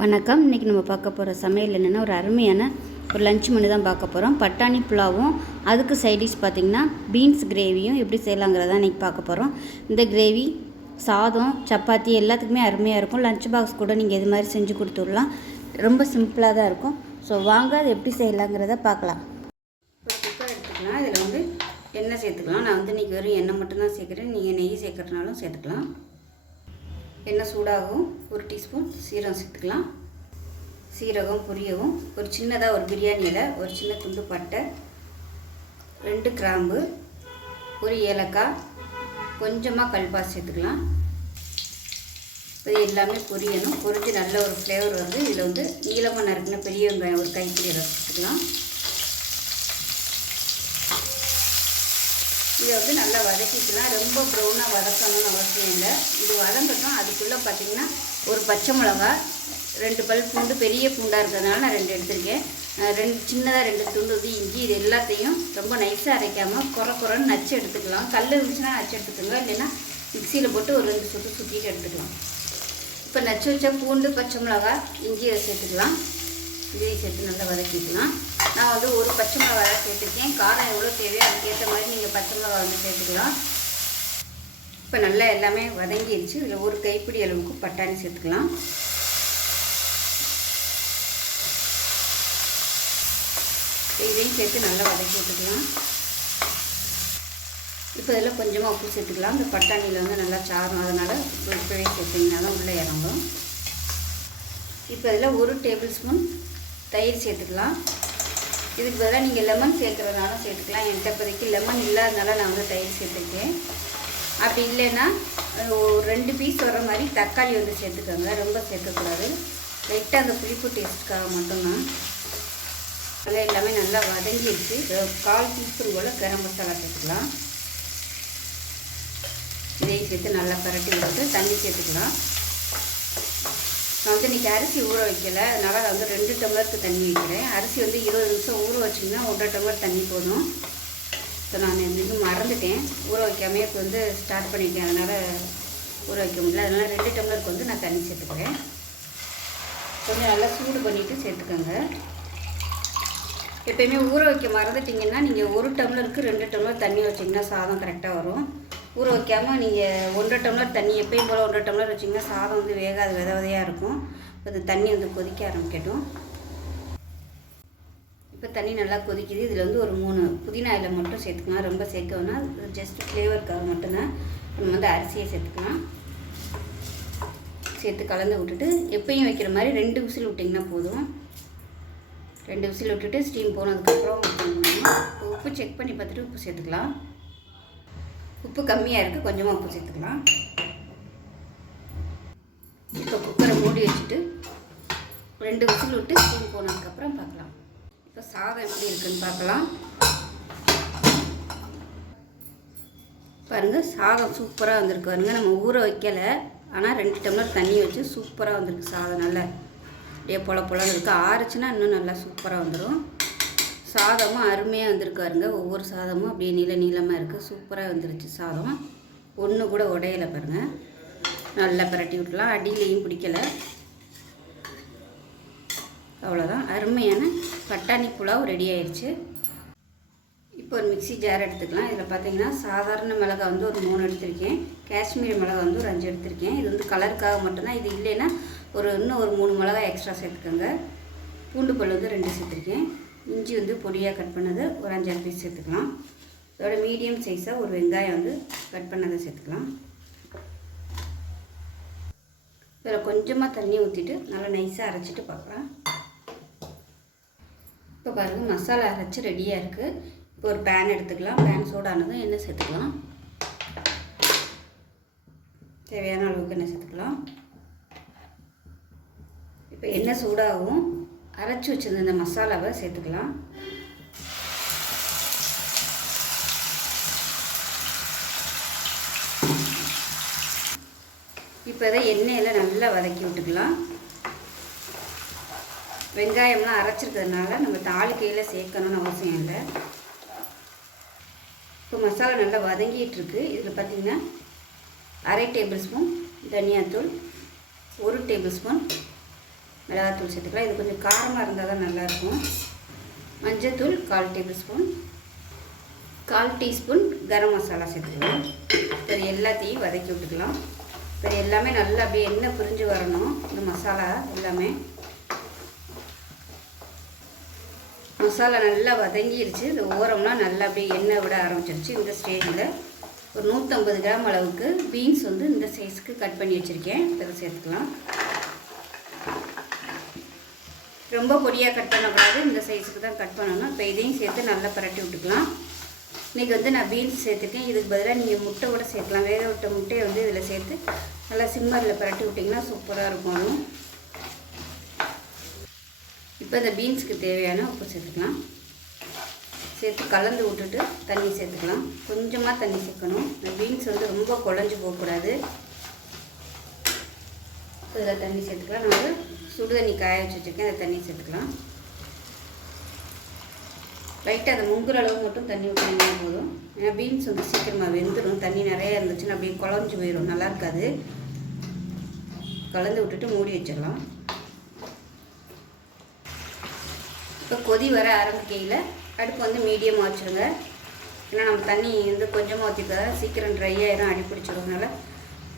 வணக்கம். இன்றைக்கி நம்ம பார்க்க போகிற சமையல் என்னென்னா ஒரு அருமையான ஒரு லஞ்ச் மெனு தான் பார்க்க போகிறோம். பட்டாணி புலாவும் அதுக்கு சைடிஷ் பார்த்திங்கன்னா பீன்ஸ் கிரேவியும் எப்படி செய்யலாங்கிறதான் இன்றைக்கி பார்க்க போகிறோம். இந்த கிரேவி சாதம் சப்பாத்தி எல்லாத்துக்குமே அருமையாக இருக்கும். லஞ்ச் பாக்ஸ் கூட நீங்கள் இது மாதிரி செஞ்சு கொடுத்துடலாம். ரொம்ப சிம்பிளாக தான் இருக்கும். ஸோ வாங்க அது எப்படி செய்யலாங்கிறத பார்க்கலாம். ஒரு குக்கர் எடுத்துக்கலாம். இதில் எண்ணெய் சேர்த்துக்கலாம். நான் இன்றைக்கி வெறும் எண்ணெய் மட்டும்தான் சேர்க்குறேன். நீங்கள் நெய் சேர்க்குறதுனாலும் சேர்த்துக்கலாம். எண்ணெய் சூடாகவும் ஒரு டீஸ்பூன் சீரகம் சேர்த்துக்கலாம். சீரகம் பொரியவும் ஒரு சின்னதாக ஒரு பிரியாணி இலை, ஒரு சின்ன துண்டு பட்டை, 2 கிராம்பு, ஒரு ஏலக்காய், கொஞ்சமாக கல்பாசி சேர்த்துக்கலாம். இது எல்லாமே பொரியணும். பொரிஞ்சு நல்ல ஒரு ஃப்ளேவர் வருது. இதில் நீளமாக நறுக்கின பெரிய வெங்காயம் ஒரு கைப்பிடி சேர்த்துக்கலாம். இதை நல்லா வதக்கிக்கலாம். ரொம்ப ப்ரௌனாக வதக்கணும்னு அவசியம் இல்லை. இது வதங்கட்டும். அதுக்குள்ளே பார்த்திங்கன்னா ஒரு பச்சை மிளகா, 2 பல் பூண்டு, பெரிய பூண்டாக இருக்கிறதுனால நான் 2 எடுத்திருக்கேன். 2 சின்னதாக 2 துண்டு இஞ்சி. இது எல்லாத்தையும் ரொம்ப நைஸாக அரைக்காமல் குறைன்னு நச்சு எடுத்துக்கலாம். கல் இருந்துச்சுன்னா நச்சு எடுத்துக்கோங்க, இல்லைன்னா மிக்சியில் போட்டு ஒரு 2 சுட்டு சுற்றிட்டு எடுத்துக்கலாம். இப்போ நச்சு வச்ச பூண்டு, பச்சை மிளகா, இஞ்சியை சேர்த்துக்கலாம். இதையும் சேர்த்து நல்லா வதக்கிக்கலாம். நான் ஒரு பச்சை மிளகா தான் சேர்த்துருக்கேன். காரம் எவ்வளோ தேவையோ அதுக்கேற்ற மாதிரி நீங்கள் பச்சை மிளகா சேர்த்துக்கலாம். இப்போ நல்லா எல்லாமே வதங்கிடுச்சு. இதில் ஒரு கைப்பிடி அளவுக்கு பட்டாணி சேர்த்துக்கலாம். இதையும் சேர்த்து நல்லா வதக்கி விட்டுக்கலாம். இப்போ இதில் கொஞ்சமாக உப்பு சேர்த்துக்கலாம். இந்த பட்டாணியில் நல்லா சாரும், அதனால் இப்போவே சேர்த்திங்கன்னா தான் உள்ளே இறங்கும். இப்போ இதில் 1 டேபிள் ஸ்பூன் தயிர் சேர்த்துக்கலாம். இதுக்கு பதிலாக நீங்கள் லெமன் சேர்க்குறதுனாலும் சேர்த்துக்கலாம். என்கிட்ட இப்போதைக்கு லெமன் இல்லாதனால நான் தயிர் சேர்த்துருக்கேன். அப்படி இல்லைன்னா ஒரு 2 பீஸ் வர மாதிரி தக்காளி சேர்த்துக்கோங்க. ரொம்ப சேர்க்கக்கூடாது. லைட்டாக அந்த புளிப்பு டேஸ்ட்டுக்காக மட்டும்தான். அதெல்லாம் எல்லாமே நல்லா வதங்கிடுச்சு. 1/4 டீஸ்பூன் போல் கரம் மசாலா சேர்த்துக்கலாம். இதையும் சேர்த்து நல்லா பரட்டி விட்டு தண்ணி சேர்த்துக்கலாம். நான் இன்றைக்கி அரிசி ஊற வைக்கலை, அதனால் நான் 2 டம்ளருக்கு தண்ணி வைக்கிறேன். அரிசி 20 நிமிஷம் ஊற வச்சிங்கன்னா 1.5 டம்ளர் தண்ணி போதும். இப்போ நான் இன்னும் மறந்துட்டேன், ஊற வைக்காமே இப்போ ஸ்டார்ட் பண்ணிட்டேன். அதனால் ஊற வைக்க முடியல. அதனால் 2 டம்ளருக்கு நான் தண்ணி சேர்த்துக்கிறேன். கொஞ்சம் நல்லா சூடு பண்ணிவிட்டு சேர்த்துக்கோங்க. எப்போயுமே ஊற வைக்க மறந்துட்டிங்கன்னா நீங்கள் 1 டம்ளருக்கு 2 டம்ளர் தண்ணி வச்சிங்கன்னா சாதம் கரெக்டாக வரும். ஊற வைக்காமல் நீங்கள் 1.5 டம்ளர் தண்ணி எப்பயும் போல் 1.5 டம்ளர் வச்சிங்கன்னா சாதம் வேகாது, விதையாக இருக்கும். அது தண்ணி கொதிக்க ஆரம்பிக்கட்டும். இப்போ தண்ணி நல்லா கொதிக்குது. இதில் ஒரு 3 புதினா இலை மட்டும் சேர்த்துக்கலாம். ரொம்ப சேர்க்க வேணாம், ஜஸ்ட் ஃப்ளேவருக்காக மட்டும்தான். நம்ம அரிசியை சேர்த்துக்கலாம். சேர்த்து கலந்து விட்டுட்டு எப்பயும் வைக்கிற மாதிரி 2 விசில் விட்டிங்கன்னா போதும். 2 விசில் விட்டுட்டு ஸ்டீம் போனதுக்கப்புறம் உப்பு செக் பண்ணி பார்த்துட்டு உப்பு சேர்த்துக்கலாம். உப்பு கம்மியாக இருக்குது, கொஞ்சமாக உப்பு சேர்த்துக்கலாம். இப்போ குக்கரை மூடி வச்சுட்டு 2 விசில் விட்டு ஸ்டீம் போனதுக்கப்புறம் பார்க்கலாம். இப்போ சாதம் எப்படி இருக்குதுன்னு பார்க்கலாம். பாருங்கள், சாதம் சூப்பராக வந்திருக்கு. பாருங்கள், நம்ம ஊற வைக்கலை, ஆனால் 2 டம்ளர் தண்ணி வச்சு சூப்பராக வந்திருக்கு சாதம். நல்லா அப்படியே பொலன்னு இருக்குது. ஆறுச்சுன்னா இன்னும் நல்லா சூப்பராக வந்துடும். சாதமும் அருமையாக வந்திருக்காருங்க. ஒவ்வொரு சாதமும் அப்படியே நீளமாக இருக்குது. சூப்பராக வந்துருச்சு சாதம். ஒன்று கூட உடையலை பாருங்கள். நல்லா பரட்டி விட்டுலாம். அடியிலையும் பிடிக்கலை. அவ்வளோதான், அருமையான பட்டாணி புலாவ் ரெடி ஆயிடுச்சு. இப்போ ஒரு மிக்ஸி ஜார் எடுத்துக்கலாம். இதில் பார்த்தீங்கன்னா சாதாரண மிளகா ஒரு 3 எடுத்திருக்கேன். காஷ்மீரி மிளகா ஒரு 5 எடுத்திருக்கேன். இது கலருக்காக மட்டும்தான். இது இல்லைன்னா இன்னும் ஒரு 3 மிளகா எக்ஸ்ட்ரா சேர்த்துக்கோங்க. பூண்டு பல் 2 சேர்த்துருக்கேன். இஞ்சி பொடியாக கட் பண்ணது ஒரு 5-6 பீஸ் சேர்த்துக்கலாம். அதோட மீடியம் சைஸாக ஒரு வெங்காயம் கட் பண்ணதை சேர்த்துக்கலாம். இதில் கொஞ்சமாக தண்ணி ஊற்றிட்டு நல்லா நைஸாக அரைச்சிட்டு பார்க்கலாம். இப்போ பாருங்கள், மசாலா அரைச்சி ரெடியாக இருக்குது. இப்போ ஒரு பேன் எடுத்துக்கலாம். பேன் சூடானதும் எண்ணெய் சேர்த்துக்கலாம். தேவையான அளவுக்கு எண்ணெய் சேர்த்துக்கலாம். இப்போ எண்ணெய் சூடாகவும் அரைச்சி வச்சுருந்த இந்த மசாலாவை சேர்த்துக்கலாம். இப்போ இதை எண்ணெயில் நல்லா வதக்கி விட்டுக்கலாம். வெங்காயம்லாம் அரைச்சிருக்கிறதுனால நம்ம தாளிக்கையில் சேர்க்கணும்னு அவசியம் இல்லை. இப்போ மசாலா நல்லா வதங்கிட்டுருக்கு. இதில் பார்த்திங்கன்னா 1/2 டேபிள் ஸ்பூன் தனியாத்தூள், 1 டேபிள் ஸ்பூன் மிளகாத்தூள் சேர்த்துக்கலாம். இது கொஞ்சம் காரமாக இருந்தால் தான் நல்லாயிருக்கும். மஞ்சள்தூள் 1/4 table spoon, 1/4 teaspoon garam masala சேர்த்துக்கலாம். இது எல்லாத்தையும் வதக்கி விட்டுக்கலாம். இது எல்லாமே நல்லா அப்படியே எண்ணெய் பிரிஞ்சு வரணும். இந்த மசாலா எல்லாமே மசாலா நல்லா வதங்கிடுச்சு. இந்த ஓரம்லாம் நல்லா அப்படியே எண்ணெய் விட ஆரம்பிச்சிருச்சு. இந்த ஸ்டேஜில் ஒரு 150 கிராம் அளவுக்கு பீன்ஸ் வந்து இந்த சைஸுக்கு கட் பண்ணி வச்சுருக்கேன். இதை சேர்த்துக்கலாம். ரொம்ப பொடியாக கட் பண்ணக்கூடாது, இந்த சைஸுக்கு தான் கட் பண்ணணும். இப்போ இதையும் சேர்த்து நல்லா பரட்டி விட்டுக்கலாம். இன்றைக்கி வந்து நான் பீன்ஸ் சேர்த்துருக்கேன். இதுக்கு பதிலாக நீங்கள் முட்டை கூட சேர்க்கலாம். வேக விட்ட முட்டையை வந்து இதில் சேர்த்து நல்லா சிம்மரில் பரட்டி விட்டிங்கன்னா சூப்பராக இருக்கும். அதுவும் இப்போ இந்த பீன்ஸுக்கு தேவையான உப்பு சேர்த்துக்கலாம். சேர்த்து கலந்து விட்டுட்டு தண்ணி சேர்த்துக்கலாம். கொஞ்சமாக தண்ணி சேர்க்கணும். இந்த பீன்ஸ் வந்து ரொம்ப குழஞ்சி போகக்கூடாது. இதில் தண்ணி சேர்த்துக்கலாம். நான் சுடு தண்ணி காய வச்சு வச்சுருக்கேன். அதை தண்ணி சேர்த்துக்கலாம். லைட்டாக அதை முங்குற அளவு மட்டும் தண்ணி ஊற்றினா போதும். ஏன்னா பீன்ஸ் வந்து சீக்கிரமாக வெந்துடும். தண்ணி நிறையா இருந்துச்சுன்னா அப்படியே குழஞ்சி போயிடும், நல்லா இருக்காது. கலந்து விட்டுட்டு மூடி வச்சிடலாம். இப்போ கொதி வர ஆரம்பிக்கையில் அடுப்பு வந்து மீடியமாக வச்சுருங்க. ஏன்னா நம்ம தண்ணி வந்து கொஞ்சமாக ஊற்றிட்டா சீக்கிரம் ட்ரை ஆகிடும், அடி பிடிச்சிடும்னால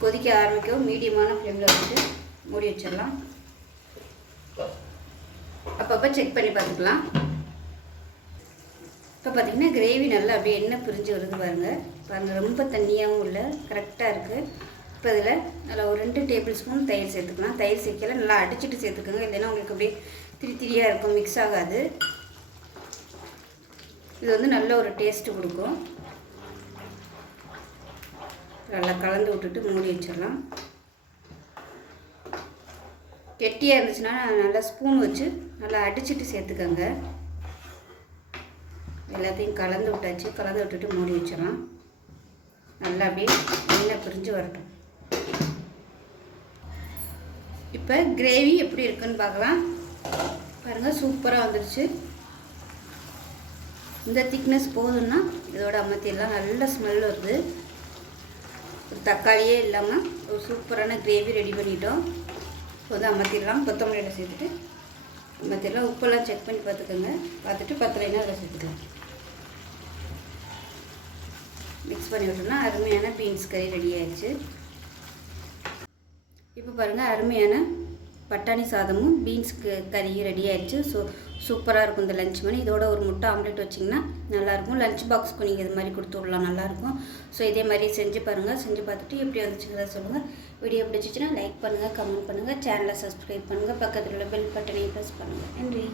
கொதிக்க ஆரம்பிக்கவும் மீடியமான ஃப்ளேமில் வச்சுட்டு மூடி வச்சிடலாம். அப்பப்போ செக் பண்ணி பார்த்துக்கலாம். இப்போ பார்த்திங்கன்னா கிரேவி நல்லா அப்படியே எண்ணெய் பிரிஞ்சு வருது பாருங்கள். ரொம்ப தண்ணியாகவும் இல்லை, கரெக்டாக இருக்குது. இப்போ இதில் நல்லா ஒரு 2 டேபிள் ஸ்பூன் தயிர் சேர்த்துக்கலாம். தயிர் சேர்க்கல நல்லா அடிச்சுட்டு சேர்த்துக்கோங்க, இல்லைன்னா உங்களுக்கு அப்படியே திரியாக இருக்கும், மிக்ஸ் ஆகாது. இது வந்து நல்ல ஒரு டேஸ்ட்டு கொடுக்கும். நல்லா கலந்து விட்டுட்டு மூடி வச்சிடலாம். கெட்டியாக இருந்துச்சுன்னா நல்லா ஸ்பூன் வச்சு நல்லா அடிச்சுட்டு சேர்த்துக்கோங்க. எல்லாத்தையும் கலந்து விட்டாச்சு. கலந்து விட்டுட்டு மூடி வச்சிடலாம். நல்லா அப்படியே எண்ணெய் பிரிஞ்சு வரட்டும். இப்போ கிரேவி எப்படி இருக்குன்னு பார்க்கலாம். பாருங்கள், சூப்பராக வந்துடுச்சு. இந்த திக்னஸ் போதும்னா இதோட அமர்த்தியெல்லாம் நல்ல ஸ்மெல் வருது. ஒரு தக்காளியே இல்லாமல் ஒரு சூப்பரான கிரேவி ரெடி பண்ணிட்டோம். இப்போ வந்து அமர்த்திடலாம். கொத்தமல்லியில் சேர்த்துட்டு அமர்த்திடலாம். உப்பெல்லாம் செக் பண்ணி பார்த்துக்கோங்க. பார்த்துட்டு பத்தலைன்னா அதில் சேர்த்துக்கலாம். மிக்ஸ் பண்ணி விட்டோம்னா அருமையான பீன்ஸ் கறி ரெடி ஆயிடுச்சு. இப்போ பாருங்கள், அருமையான பட்டாணி சாதமும் பீன்ஸ் கறியும் ரெடி ஆயிடுச்சு. சூப்பராக இருக்கும் இந்த லஞ்ச் மணி. இதோட ஒரு முட்டை ஆம்லெட் வச்சிங்கன்னா நல்லாயிருக்கும். லஞ்ச் பாக்ஸ்க்கு நீங்கள் இது மாதிரி கொடுத்து விடலாம், நல்லாயிருக்கும். ஸோ இதே மாதிரி செஞ்சு பாருங்கள். செஞ்சு பார்த்துட்டு எப்படி வந்துச்சுங்கிறத சொல்லுங்கள். வீடியோ பிடிச்சிச்சின்னா லைக் பண்ணுங்கள், கமெண்ட் பண்ணுங்கள், சேனலை சப்ஸ்கிரைப் பண்ணுங்கள், பக்கத்தில் உள்ள பெல் பட்டனையும் ப்ரெஸ் பண்ணுங்கள். நன்றி.